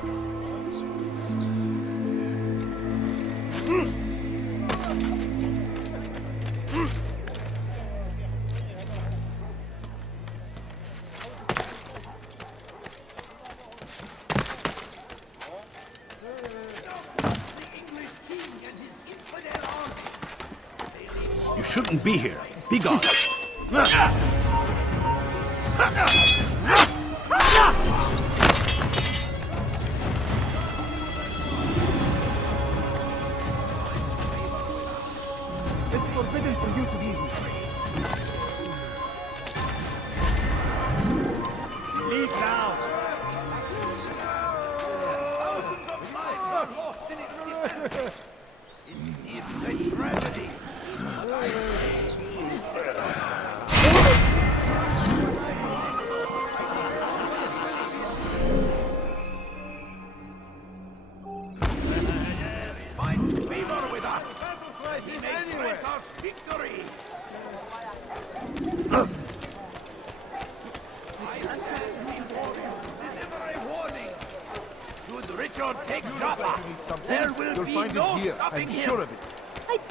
You shouldn't be here. Be gone. It's forbidden for you to be here. Leave now. It's a tragedy. Find favor with us. He may grant us victory. I stand before you. Deliver a warning. Should Richard take Joppa, there will be no stopping him. Sure of it.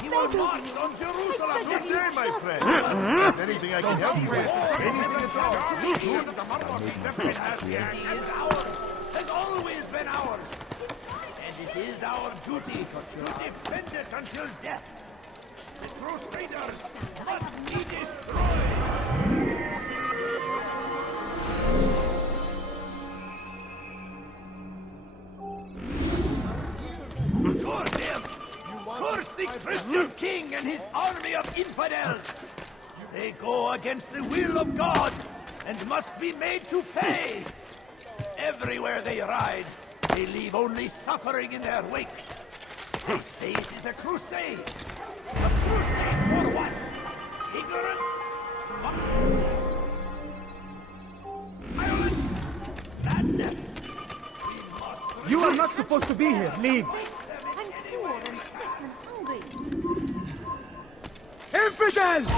He will march on Jerusalem. Good day, my friend. If there's anything I can help you with, anything at all. It is ours, has always been ours. And it is our duty to defend it until death. The Crusaders must be destroyed. Curse him! Curse the Christian king and his army of infidels! They go against the will of God and must be made to pay! Everywhere they ride, they leave only suffering in their wake. They say it is a crusade. A crusade for what? Ignorance? Violence? Madness? You are not supposed to be here. Leave. I'm poor and sick and hungry. Infidels!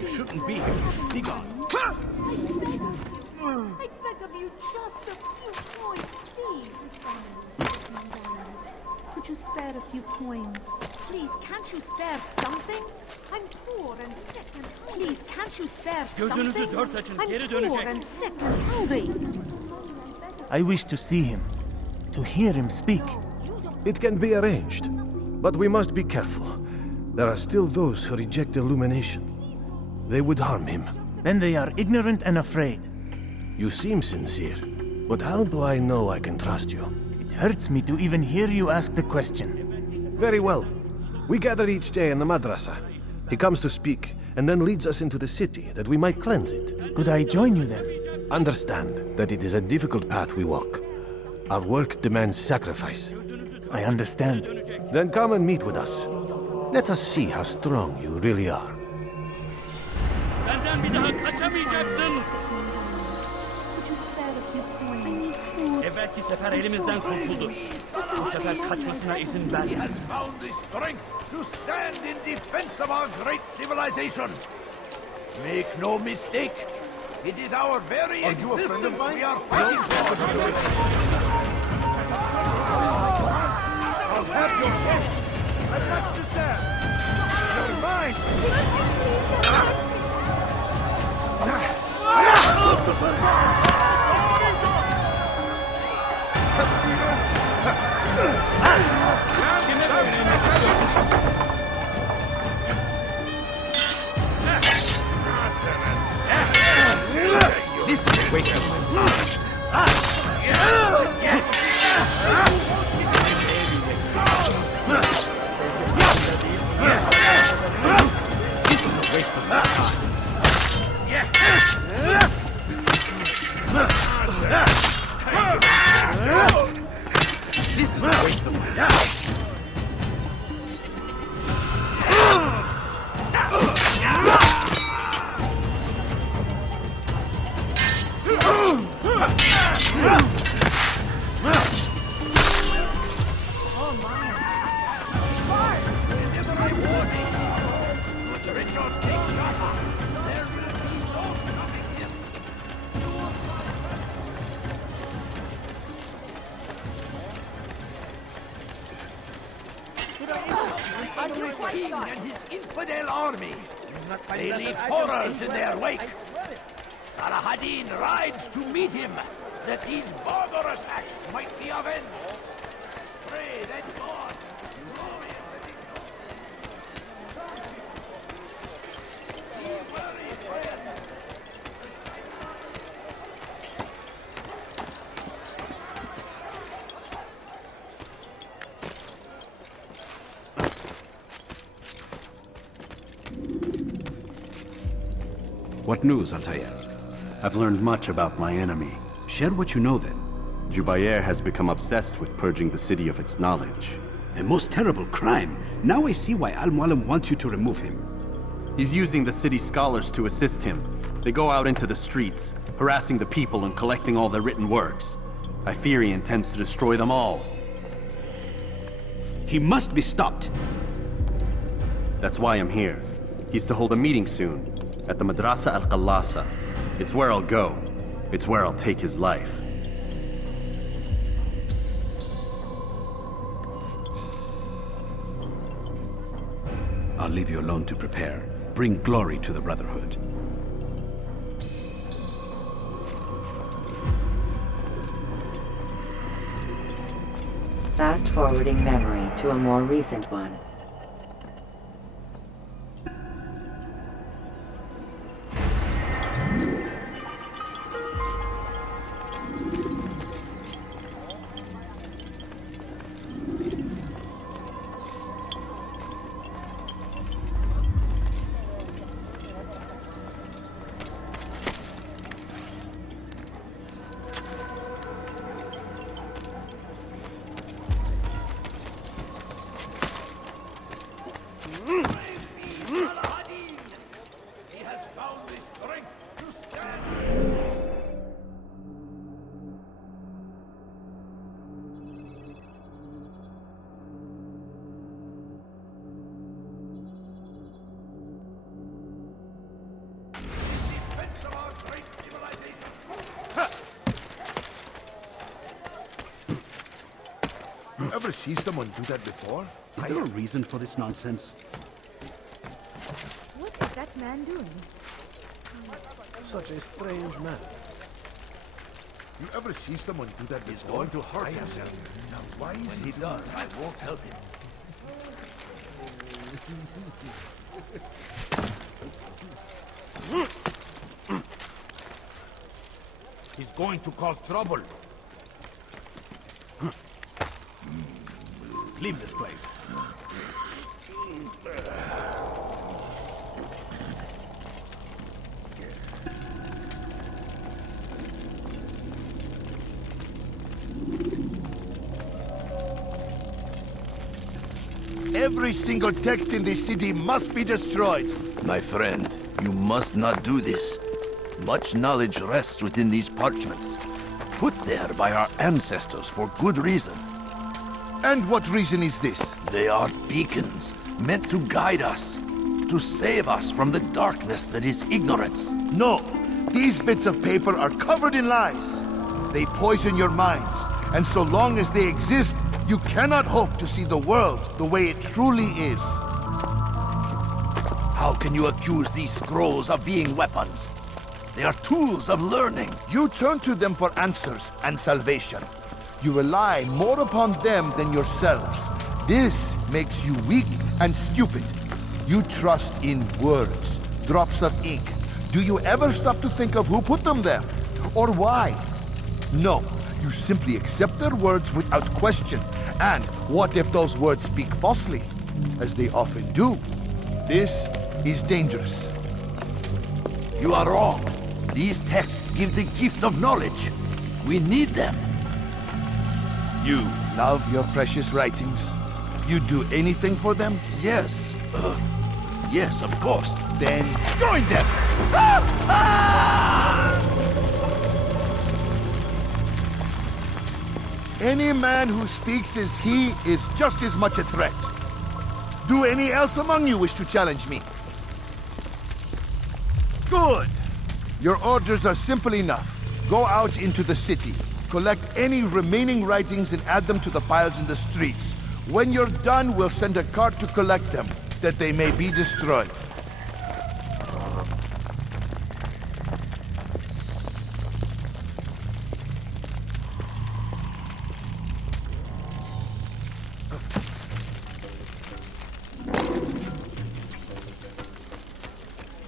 You shouldn't be here. Be gone. I beg of you, just a few coins, please. Could you spare a few coins? Please, can't you spare something? I'm poor and sick and hungry. Please, can't you spare something? I'm poor and sick and hungry. I wish to see him, to hear him speak. It can be arranged, but we must be careful. There are still those who reject illumination. They would harm him. Then they are ignorant and afraid. You seem sincere, but how do I know I can trust you? It hurts me to even hear you ask the question. Very well. We gather each day in the madrasa. He comes to speak, and then leads us into the city, that we might cleanse it. Could I join you then? Understand that it is a difficult path we walk. Our work demands sacrifice. I understand. Then come and meet with us. Let us see how strong you really are. Benden bir daha kaçamayacaksın. Could you spare a few coins? Evvelki sefer elimizden kurtuldu. Bu sefer kaçmasına izin He verme. has found the strength to stand in defense of our great civilization. Make no mistake, it is our very existence we are fighting for. I'll have your head. I've got to say. You're mine. This is a waste of my time. King and his infidel army. They leave horrors in their wake. Saladin rides to meet him, that these barbar attacks might be avenged. Pray that God, glory and What news, Altair? I've learned much about my enemy. Share what you know then. Jubair has become obsessed with purging the city of its knowledge. A most terrible crime. Now I see why Al-Mualim wants you to remove him. He's using the city scholars to assist him. They go out into the streets, harassing the people and collecting all their written works. I fear he intends to destroy them all. He must be stopped. That's why I'm here. He's to hold a meeting soon, at the Madrasa al-Qallasa. It's where I'll go. It's where I'll take his life. I'll leave you alone to prepare. Bring glory to the Brotherhood. Fast-forwarding memory to a more recent one. You ever see someone do that before? Is there a reason for this nonsense? What is that man doing? Such a strange man. You ever see someone do that before? He's going to hurt himself. Now, why is When he does, I won't help him. He's going to cause trouble. Leave this place. Every single text in this city must be destroyed. My friend, you must not do this. Much knowledge rests within these parchments, put there by our ancestors for good reason. And what reason is this? They are beacons, meant to guide us, to save us from the darkness that is ignorance. No, these bits of paper are covered in lies. They poison your minds, and so long as they exist, you cannot hope to see the world the way it truly is. How can you accuse these scrolls of being weapons? They are tools of learning. You turn to them for answers and salvation. You rely more upon them than yourselves. This makes you weak and stupid. You trust in words, drops of ink. Do you ever stop to think of who put them there? Or why? No, you simply accept their words without question. And what if those words speak falsely? As they often do. This is dangerous. You are wrong. These texts give the gift of knowledge. We need them. You love your precious writings? You'd do anything for them? Yes. Yes, of course. Then join them! Any man who speaks as he is just as much a threat. Do any else among you wish to challenge me? Good. Your orders are simple enough. Go out into the city, collect any remaining writings and add them to the piles in the streets. When you're done, we'll send a cart to collect them, that they may be destroyed.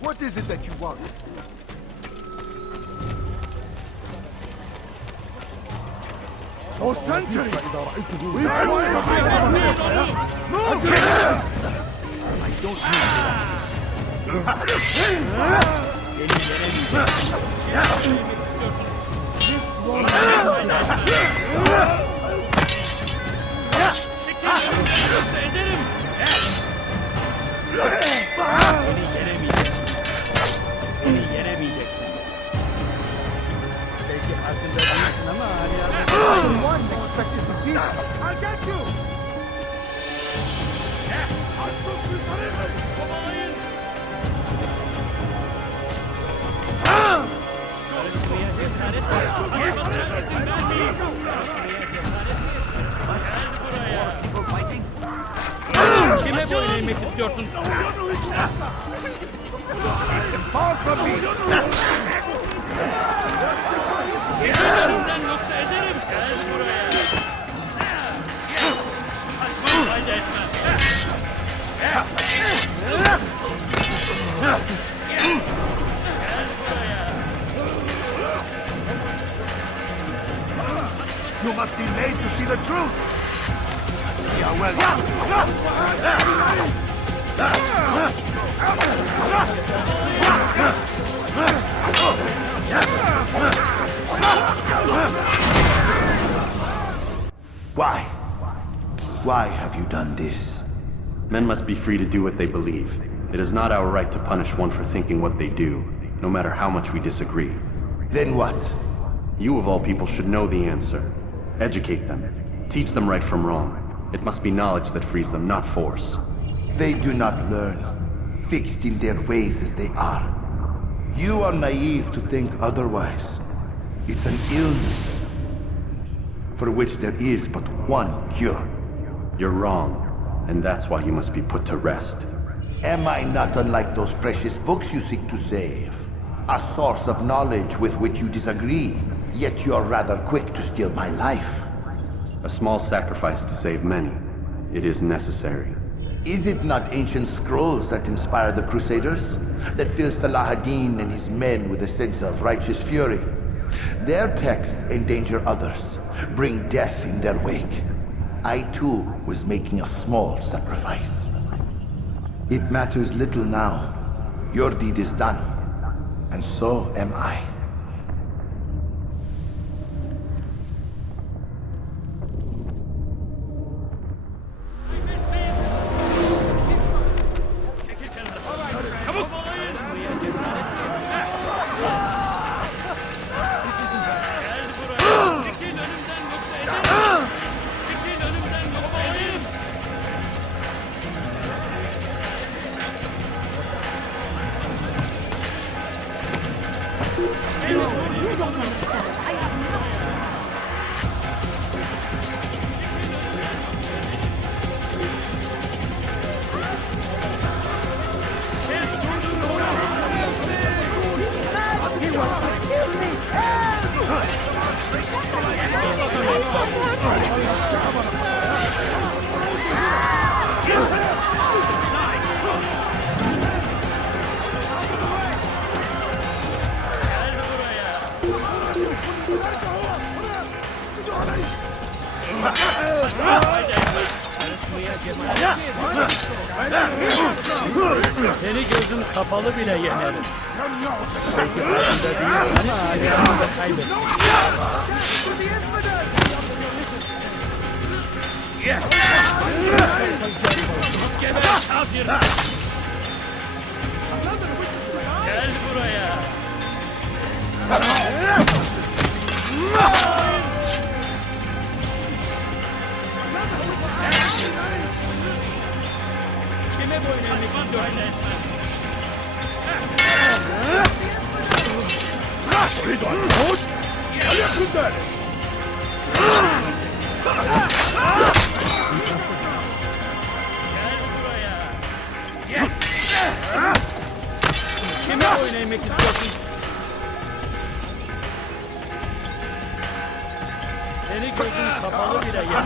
What is it that you want? Oh, sentry! We've I'll get you! Kime boyun eğmek istiyorsun? Far from me! Önümden nokta ederim. Gel buraya. Kaçmak fayda etmez. Gel buraya. You must be made to see the truth! See how well... Why? Why have you done this? Men must be free to do what they believe. It is not our right to punish one for thinking what they do, no matter how much we disagree. Then what? You of all people should know the answer. Educate them. Teach them right from wrong. It must be knowledge that frees them, not force. They do not learn, fixed in their ways as they are. You are naive to think otherwise. It's an illness for which there is but one cure. You're wrong, and that's why you must be put to rest. Am I not unlike those precious books you seek to save? A source of knowledge with which you disagree, yet you're rather quick to steal my life. A small sacrifice to save many. It is necessary. Is it not ancient scrolls that inspire the Crusaders? That fill Salah ad-Din and his men with a sense of righteous fury? Their texts endanger others, bring death in their wake. I too was making a small sacrifice. It matters little now. Your deed is done, and so am I. Seni gözüm kapalı bile yenerim. Peki farkında değil ama ayağımda kaybettim. Geber kafir! Gel buraya! Kime boyun eğmek istiyorsun? Kime boyun eğmek istiyorsun? Seni gözün kapalı bile yener.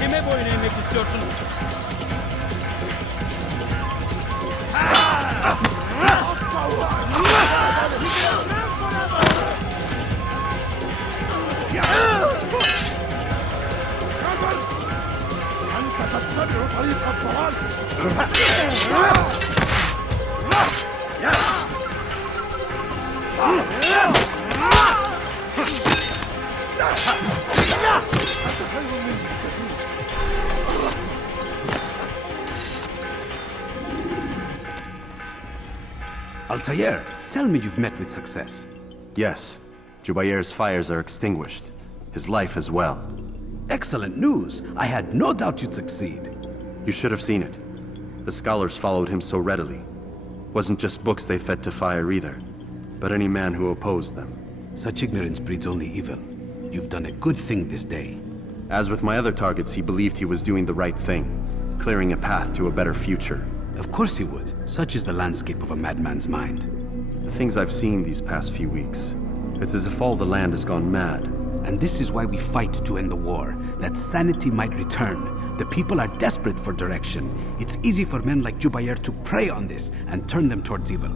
Kime boyun eğmek istiyorsun? Altair, tell me you've met with success. Yes. Jubair's fires are extinguished. His life as well. Excellent news. I had no doubt you'd succeed. You should have seen it. The scholars followed him so readily. Wasn't just books they fed to fire either, but any man who opposed them. Such ignorance breeds only evil. You've done a good thing this day. As with my other targets, he believed he was doing the right thing, clearing a path to a better future. Of course he would. Such is the landscape of a madman's mind. The things I've seen these past few weeks, it's as if all the land has gone mad. And this is why we fight to end the war, that sanity might return. The people are desperate for direction. It's easy for men like Jubair to prey on this and turn them towards evil.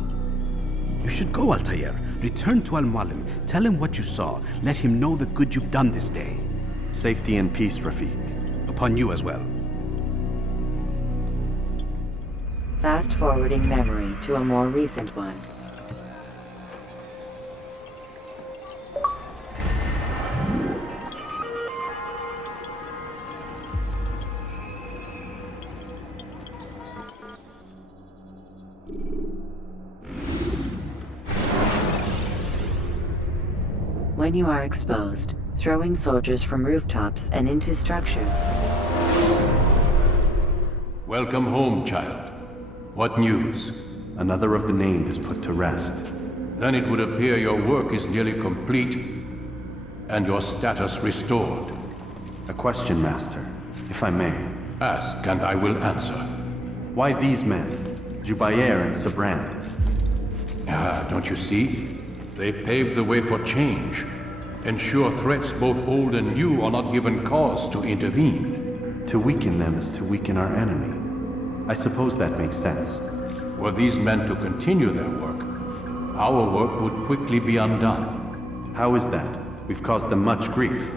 You should go, Altair. Return to Al-Mualim. Tell him what you saw. Let him know the good you've done this day. Safety and peace, Rafiq. Upon you as well. Fast-forwarding memory to a more recent one. When you are exposed, throwing soldiers from rooftops and into structures. Welcome home, child. What news? Another of the named is put to rest. Then it would appear your work is nearly complete, and your status restored. A question, Master, if I may. Ask, and I will answer. Why these men? Jubair and Sabrand? Ah, don't you see? They paved the way for change. Ensure threats both old and new are not given cause to intervene. To weaken them is to weaken our enemy. I suppose that makes sense. Were these men to continue their work, our work would quickly be undone. How is that? We've caused them much grief.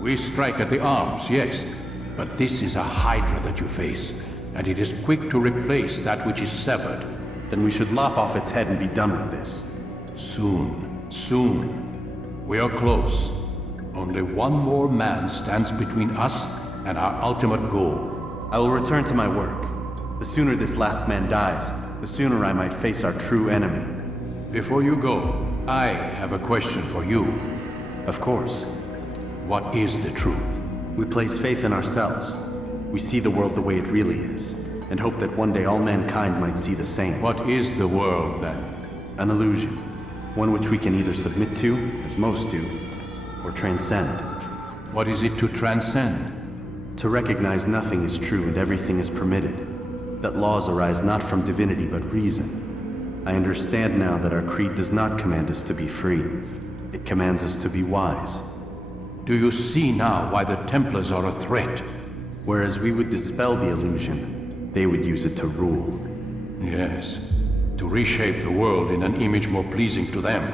We strike at the arms, yes, but this is a hydra that you face, and it is quick to replace that which is severed. Then we should lop off its head and be done with this. Soon, soon. We are close. Only one more man stands between us and our ultimate goal. I will return to my work. The sooner this last man dies, the sooner I might face our true enemy. Before you go, I have a question for you. Of course. What is the truth? We place faith in ourselves. We see the world the way it really is, and hope that one day all mankind might see the same. What is the world, then? An illusion. One which we can either submit to, as most do, or transcend. What is it to transcend? To recognize nothing is true and everything is permitted. That laws arise not from divinity but reason. I understand now that our creed does not command us to be free. It commands us to be wise. Do you see now why the Templars are a threat? Whereas we would dispel the illusion, they would use it to rule. Yes, to reshape the world in an image more pleasing to them.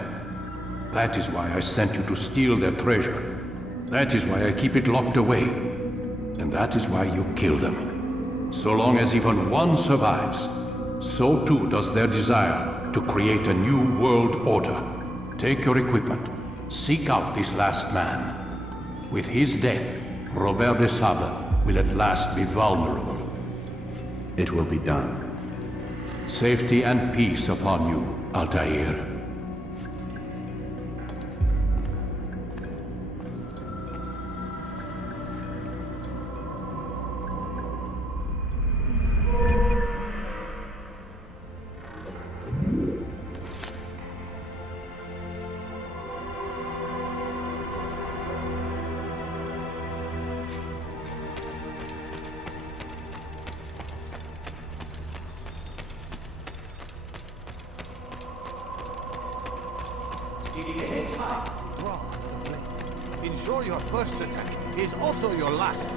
That is why I sent you to steal their treasure. That is why I keep it locked away. And that is why you kill them. So long as even one survives, so too does their desire to create a new world order. Take your equipment. Seek out this last man. With his death, Robert de Sable will at last be vulnerable. It will be done. Safety and peace upon you, Altair. Ensure your first attack is also your last.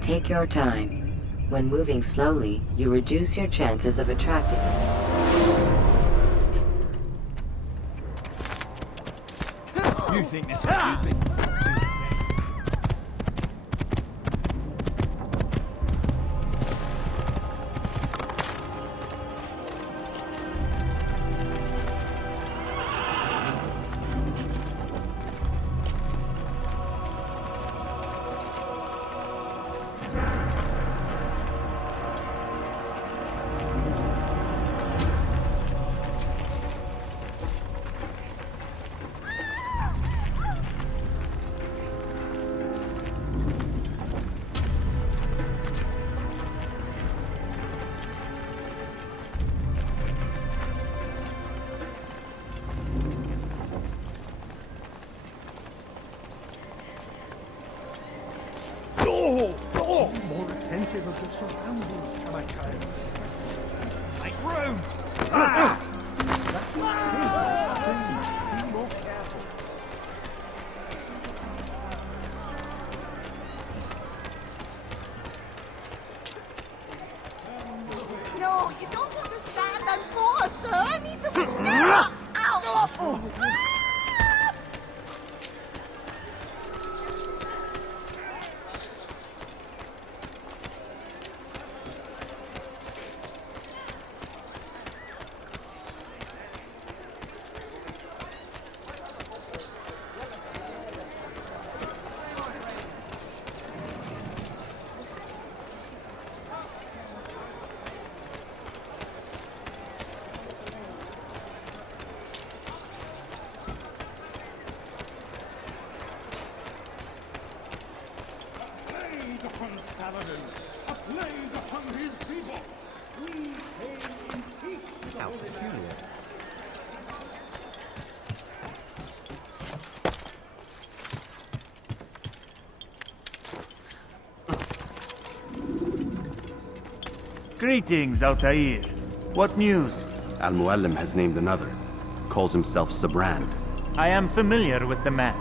Take your time. When moving slowly, you reduce your chances of attracting them. You think this is amusing? More attentive of the surroundings, my child. Make room! Be more careful. No, you don't understand. I'm for her, sir. Greetings, Altair. What news? Al-Muallim has named another. Calls himself Sabrand. I am familiar with the man.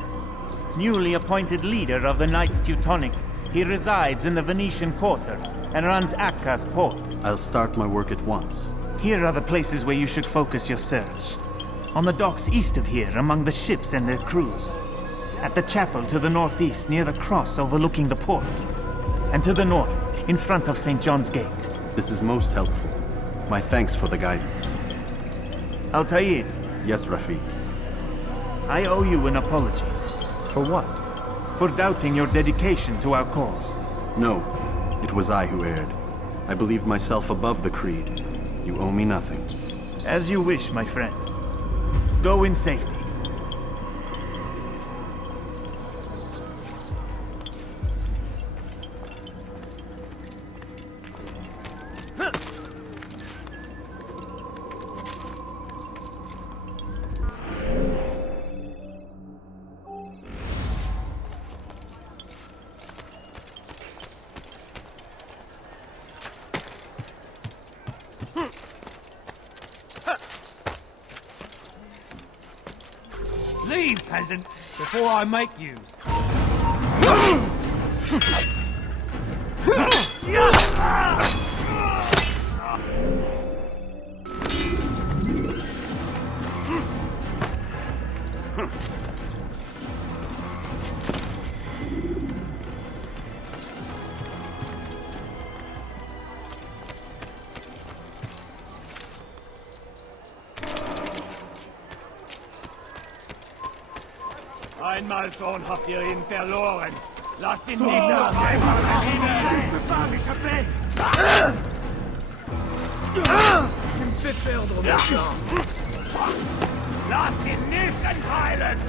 Newly appointed leader of the Knights Teutonic, he resides in the Venetian Quarter and runs Akka's port. I'll start my work at once. Here are the places where you should focus your search. On the docks east of here, among the ships and their crews. At the chapel to the northeast, near the cross overlooking the port. And to the north, in front of St. John's Gate. This is most helpful. My thanks for the guidance. Altair. Yes, Rafiq. I owe you an apology. For what? For doubting your dedication to our cause. No, it was I who erred. I believed myself above the creed. You owe me nothing. As you wish, my friend. Go in safety. Leave, peasant, before I make you. Einmal schon habt ihr ihn verloren. Lasst ihn nicht nachgeben. Lasst ihn nicht entheilen!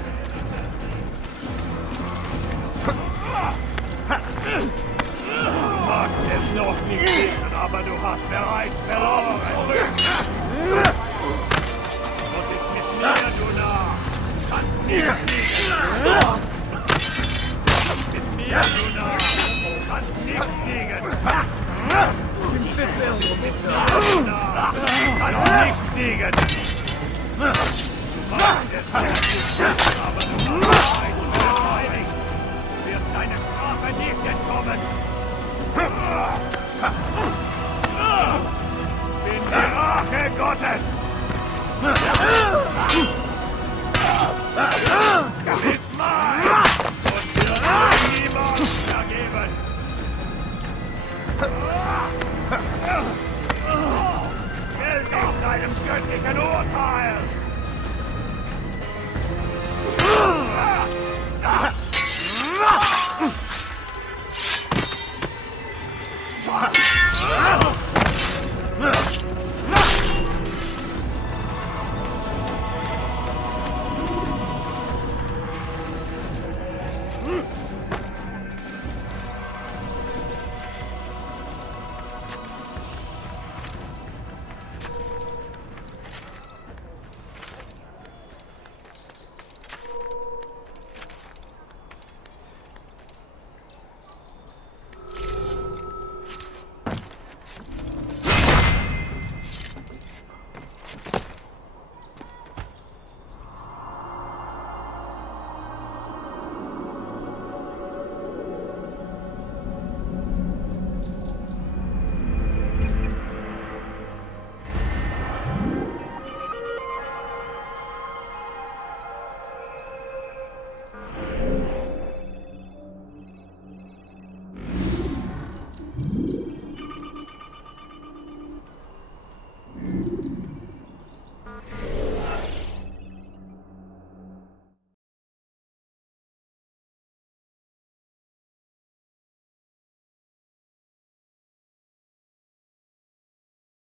Du magst es noch nicht wissen, aber du hast bereits verloren. Was ist mit mir, du Narr? Kannst nicht mit mir, du Narr! Kannst nicht fliegen! Mit mir, du Narr! Kannst nicht fliegen! Du magst es nicht, aber du hast verteidigt! Du wirst deine Strafe nicht entkommen! Bin die Rache Gottes! Ist mein! Und wird niemand vergeben! Geld in deinem göttlichen Urteil!